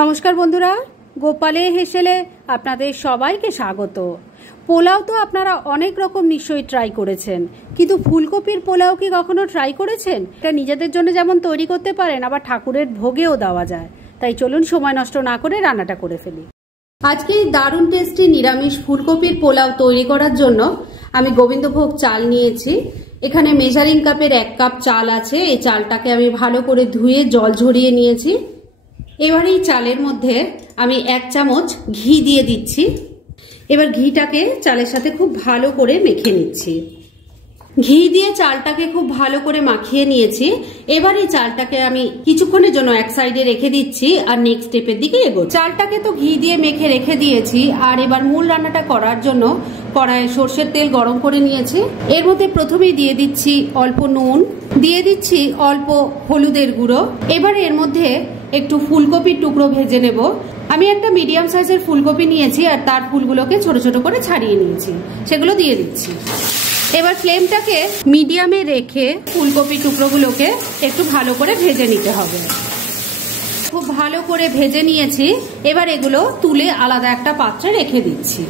নমস্কার বন্ধুরা, গোপালের হেসেলে আপনাদের সবাইকে স্বাগত। পোলাও তো আপনারা অনেক রকম নিশ্চয়ই ট্রাই করেছেন, কিন্তু ফুলকপির পোলাও কি কখনো ট্রাই করেছেন? এটা নিজেদের জন্য যেমন তৈরি করতে পারেন, আবার ঠাকুরের ভোগেও দেওয়া যায়। তাই চলুন সময় নষ্ট না করে রান্নাটা করে ফেলি। আজকে এই দারুণ টেস্টি নিরামিষ ফুলকপির পোলাও তৈরি করার জন্য আমি গোবিন্দভোগ চাল নিয়েছি। এখানে মেজারিং কাপের 1 কাপ চাল আছে। এই চালটাকে আমি ভালো করে ধুয়ে জল ঝরিয়ে নিয়েছি। এবার এই চালের মধ্যে আমি 1 চামচ ঘি দিয়ে দিচ্ছি। এবার ঘিটাকে চালের সাথে খুব ভালো করে মেখে নিচ্ছি। ঘি দিয়ে চালটাকে খুব ভালো করে মাখিয়ে নিয়েছি। এবার এই চালটাকে আমি কিছুক্ষণের জন্য এক সাইডে রেখে দিচ্ছি আর নেক্সট স্টেপের দিকে এগোবো। চালটাকে তো ঘি দিয়ে মেখে রেখে দিয়েছি। আর এবার মূল রান্নাটা করার জন্য কড়াইয়ে সর্ষের তেল গরম করে নিয়েছি। এর মধ্যে প্রথমেই দিয়ে দিচ্ছি অল্প নুন, দিয়ে দিচ্ছি অল্প হলুদের গুঁড়ো। এবার এর মধ্যে একটু ফুলকপির টুকরো ভেজে নেব। আমি একটা মিডিয়াম সাইজের ফুলকপি নিয়েছি আর তার ফুলগুলোকে ছোট ছোট করে ছাড়িয়ে নিয়েছি, সেগুলো দিয়ে দিচ্ছি। এবার ফ্লেমটাকে মিডিয়ামে রেখে ফুলকপির টুকরোগুলোকে একটু ভালো করে ভেজে নিতে হবে। খুব ভালো করে ভেজে নিয়েছি। এবার এগুলো তুলে আলাদা একটা পাত্রে রেখে দিচ্ছি।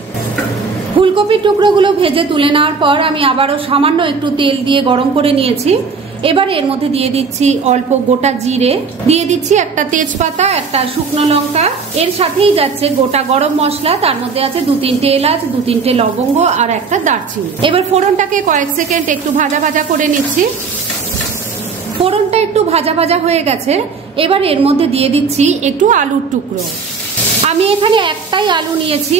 ফুলকপির টুকরোগুলো ভেজে তুলে নেওয়ার পর আমি আবারও সামান্য একটু তেল দিয়ে গরম করে নিয়েছি। এবার এর মধ্যে দিয়ে দিচ্ছি অল্প গোটা জিরে, দিয়ে দিচ্ছি একটা তেজপাতা, একটা শুকনো লঙ্কা, এর সাথেই যাচ্ছে গোটা গরম মশলা, তার মধ্যে আছে 2-3টে এলাচ, 2-3টে লবঙ্গ আর একটা দারচিনি। এবার ফোড়নটাকে কয়েক সেকেন্ড একটু ভাজা ভাজা করে নিচ্ছি। ফোড়নটা একটু ভাজা ভাজা হয়ে গেছে। এবার এর মধ্যে দিয়ে দিচ্ছি একটু আলুর টুকরো। আমি এখানে একটাই আলু নিয়েছি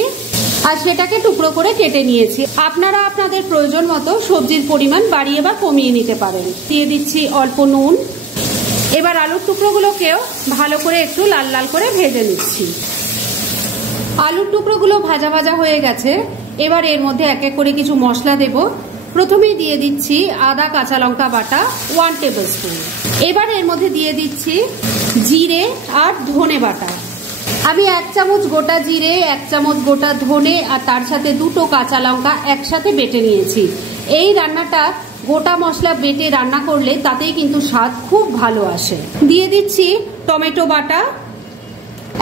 আর সেটাকে টুকরো করে কেটে নিয়েছি। আপনারা আপনাদের প্রয়োজন মতো সবজির পরিমাণ বাড়িয়ে বা কমিয়ে নিতে পারেন। দিয়ে দিচ্ছি অল্প নুন। এবার আলুর টুকরোগুলোকেও ভালো করে একটু লাল লাল করে ভেজে নিচ্ছি। আলুর টুকরোগুলো ভাজা ভাজা হয়ে গেছে। এবার এর মধ্যে এক এক করে কিছু মশলা দেব। প্রথমেই দিয়ে দিচ্ছি আদা কাঁচা লঙ্কা বাটা 1 টেবিল স্পুন। এবার এর মধ্যে দিয়ে দিচ্ছি জিরে আর ধনে বাটা। আমি 1 চামচ গোটা জিরে, 1 চামচ গোটা ধনে আর তার সাথে 2টো কাঁচা লঙ্কা একসাথে বেটে নিয়েছি। এই রান্নাটা গোটা মশলা বেটে রান্না করলে তাতেই কিন্তু স্বাদ খুব ভালো আসে। দিয়ে দিচ্ছি টমেটো বাটা।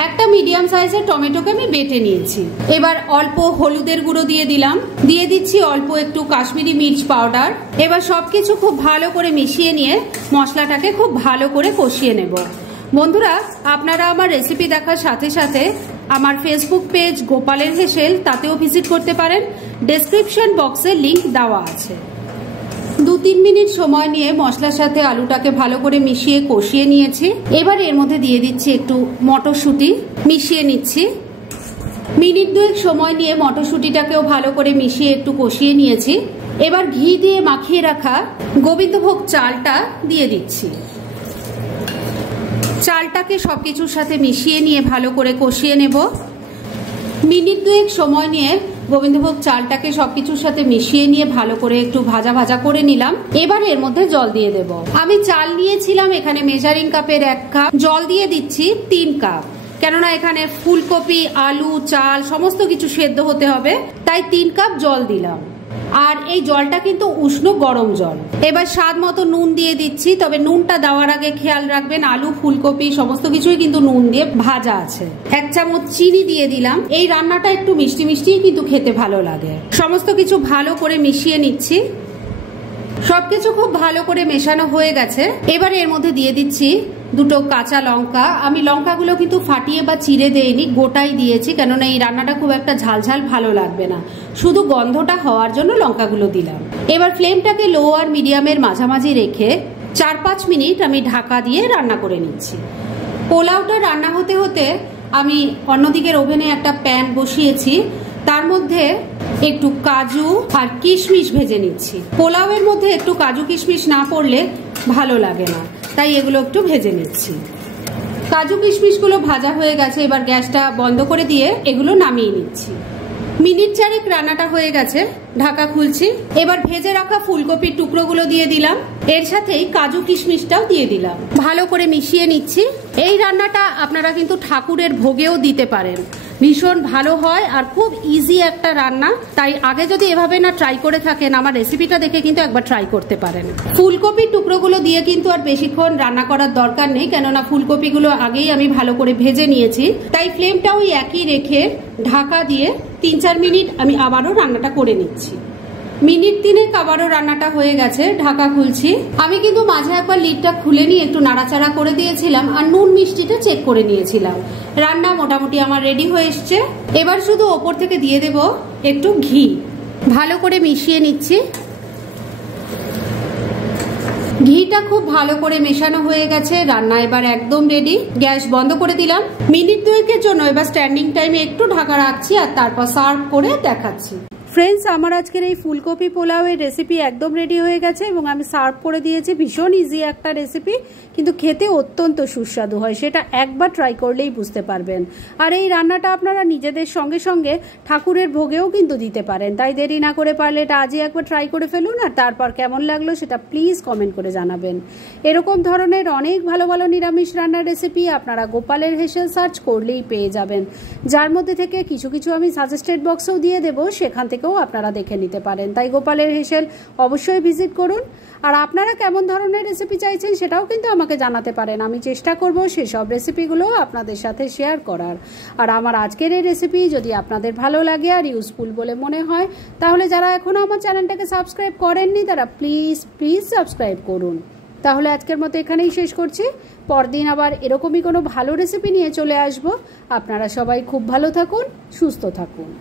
একটা মিডিয়াম সাইজের টমেটোকে আমি বেটে নিয়েছি। এবার অল্প হলুদের গুঁড়ো দিয়ে দিলাম। দিয়ে দিচ্ছি অল্প একটু কাশ্মীরি মির্চ পাউডার। এবার সবকিছু খুব ভালো করে মিশিয়ে নিয়ে মশলাটাকে খুব ভালো করে কষিয়ে নেব। বন্ধুরা, আপনারা আমার রেসিপি দেখার সাথে সাথে আমার ফেসবুক পেজ গোপালের হেসেল, তাতেও ভিজিট করতে পারেন। ডেসক্রিপশন বক্সে লিংক দেওয়া আছে। 2-3 মিনিট সময় নিয়ে মশলার সাথে আলুটাকে ভালো করে মিশিয়ে কষিয়ে নিয়েছি। এবার এর মধ্যে দিয়ে দিচ্ছি একটু মটরশুঁটি, মিশিয়ে নিচ্ছি। মিনিট 2 সময় নিয়ে মটরশুঁটিটাকেও ভালো করে মিশিয়ে একটু কষিয়ে নিয়েছি। এবার ঘি দিয়ে মাখিয়ে রাখা গোবিন্দভোগ চালটা দিয়ে দিচ্ছি। চালটাকে সবকিছুর সাথে মিশিয়ে নিয়ে ভালো করে কষিয়ে নেব। মিনিট 2 সময় নিয়ে গোবিন্দভোগ চালটাকে সবকিছুর সাথে মিশিয়ে নিয়ে ভালো করে একটু ভাজা ভাজা করে নিলাম। এবার এর মধ্যে জল দিয়ে দেব। আমি চাল নিয়েছিলাম এখানে মেজারিং কাপের 1 কাপ, জল দিয়ে দিচ্ছি 3 কাপ। কেননা এখানে ফুলকপি, আলু, চাল সমস্ত কিছু সেদ্ধ হতে হবে, তাই 3 কাপ জল দিলাম। আর এই জলটা কিন্তু উষ্ণ গরম জল। এবার স্বাদ মতো নুন দিয়ে দিচ্ছি, তবে নুনটা দেওয়ার আগে খেয়াল রাখবেন আলু, ফুলকপি সমস্ত কিছুই কিন্তু নুন দিয়ে ভাজা আছে। 1 চামচ চিনি দিয়ে দিলাম। এই রান্নাটা একটু মিষ্টি মিষ্টি কিন্তু খেতে ভালো লাগে। সমস্ত কিছু ভালো করে মিশিয়ে নিচ্ছি। সবকিছু খুব ভালো করে মেশানো হয়ে গেছে। এবার এর মধ্যে দিয়ে দিচ্ছি 2টো কাঁচা লঙ্কা। আমি লঙ্কাগুলো কিন্তু ফাটিয়ে বা চিড়ে দেইনি, গোটাই দিয়েছি, কেননা এই রান্নাটা খুব একটা ঝালঝাল ভালো লাগবে না, শুধু গন্ধটা হওয়ার জন্য লঙ্কাগুলো দিলাম। এবার ফ্লেমটাকে লো আর মিডিয়ামের মাঝামাঝি রেখে 4-5 মিনিট আমি ঢাকা দিয়ে রান্না করে নিচ্ছি। পোলাওটা রান্না হতে হতে আমি অন্যদিকের ওভেনে একটা প্যান বসিয়েছি, তার মধ্যে একটু কাজু আর কিশমিশ ভেজে নিচ্ছি। পোলাওয়ের মধ্যে একটু কাজু কিশমিশ না পড়লে ভালো লাগে না, তাই এগুলো একটু ভেজে নিচ্ছি। কাজু কিশমিশগুলো ভাজা হয়ে গেছে। এবার গ্যাসটা বন্ধ করে দিয়ে এগুলো নামিয়ে নিচ্ছি। মিনিট 4 রান্নাটা হয়ে গেছে, ঢাকা খুলছি। এবার ভেজে রাখা ফুলকপির টুকরোগুলো দিয়ে দিলাম, এর সাথেই কাজু কিশমিশটাও দিয়ে দিলাম। ভালো করে মিশিয়ে নিচ্ছি। এই রান্নাটা আপনারা কিন্তু ঠাকুরের ভোগেও দিতে পারেন। ভীষণ ভালো হয় আর খুব ইজি একটা রান্না। তাই আগে যদি এভাবে না ট্রাই করে থাকেন, আমার রেসিপিটা দেখে কিন্তু একবার ট্রাই করতে পারেন। ফুলকপির টুকরোগুলো দিয়ে কিন্তু আর বেশিক্ষণ রান্না করার দরকার নেই, কেননা ফুলকপিগুলো আগেই আমি ভালো করে ভেজে নিয়েছি। তাই ফ্লেমটা ওই একই রেখে ঢাকা দিয়ে 3-4 মিনিট আমি আবারও রান্নাটা করে নিচ্ছি। মিনিট 3 আবারও রান্নাটা হয়ে গেছে, ঢাকা খুলছি। আমি কিন্তু মাঝে একবার লিডটা খুলে নিয়ে একটু নাড়াচাড়া করে দিয়েছিলাম আর নুন মিষ্টিটা চেক করে নিয়েছিলাম। রান্না মোটামুটি আমার রেডি হয়ে এসছে। এবার শুধু ওপর থেকে দিয়ে দেব একটু ঘি। ভালো করে মিশিয়ে নিচ্ছি। ঘিটা খুব ভালো করে মেশানো হয়ে গেছে, রান্না এবার একদম রেডি। গ্যাস বন্ধ করে দিলাম। মিনিট 2 জন্য এবার স্ট্যান্ডিং টাইমে একটু ঢাকা রাখছি আর তারপর সার্ভ করে দেখাচ্ছি। ফ্রেন্ডস, আমার আজকের এই ফুলকপি পোলাওয়ের রেসিপি একদম রেডি হয়ে গেছে এবং আমি সার্ভ করে দিয়েছি। ভীষণ ইজি একটা রেসিপি, কিন্তু খেতে অত্যন্ত সুস্বাদু হয়, সেটা একবার ট্রাই করলেই বুঝতে পারবেন। আর এই রান্নাটা আপনারা নিজেদের সঙ্গে সঙ্গে ঠাকুরের ভোগেও কিন্তু দিতে পারেন। তাই দেরি না করে পারলে এটা আজই একবার ট্রাই করে ফেলুন আর তারপর কেমন লাগলো সেটা প্লিজ কমেন্ট করে জানাবেন। এরকম ধরনের অনেক ভালো ভালো নিরামিষ রান্নার রেসিপি আপনারা গোপালের হেসেল সার্চ করলেই পেয়ে যাবেন, যার মধ্যে থেকে কিছু কিছু আমি সাজেস্টেড বক্সেও দিয়ে দেবো, সেখান থেকেও আপনারা দেখে নিতে পারেন। তাই গোপালের হেসেল অবশ্যই ভিজিট করুন। আর আপনারা কেমন ধরনের রেসিপি চাইছেন সেটাও কিন্তু আমাকে জানাতে পারেন। আমি চেষ্টা করব সেসব রেসিপিগুলো আপনাদের সাথে শেয়ার করার। আর আমার আজকের এই রেসিপি যদি আপনাদের ভালো লাগে আর ইউজফুল বলে মনে হয়, তাহলে যারা এখনও আমার চ্যানেলটাকে সাবস্ক্রাইব করেননি তারা প্লিজ সাবস্ক্রাইব করুন। তাহলে আজকের মতো এখানেই শেষ করছি। পরদিন আবার এরকমই কোনো ভালো রেসিপি নিয়ে চলে আসব। আপনারা সবাই খুব ভালো থাকুন, সুস্থ থাকুন।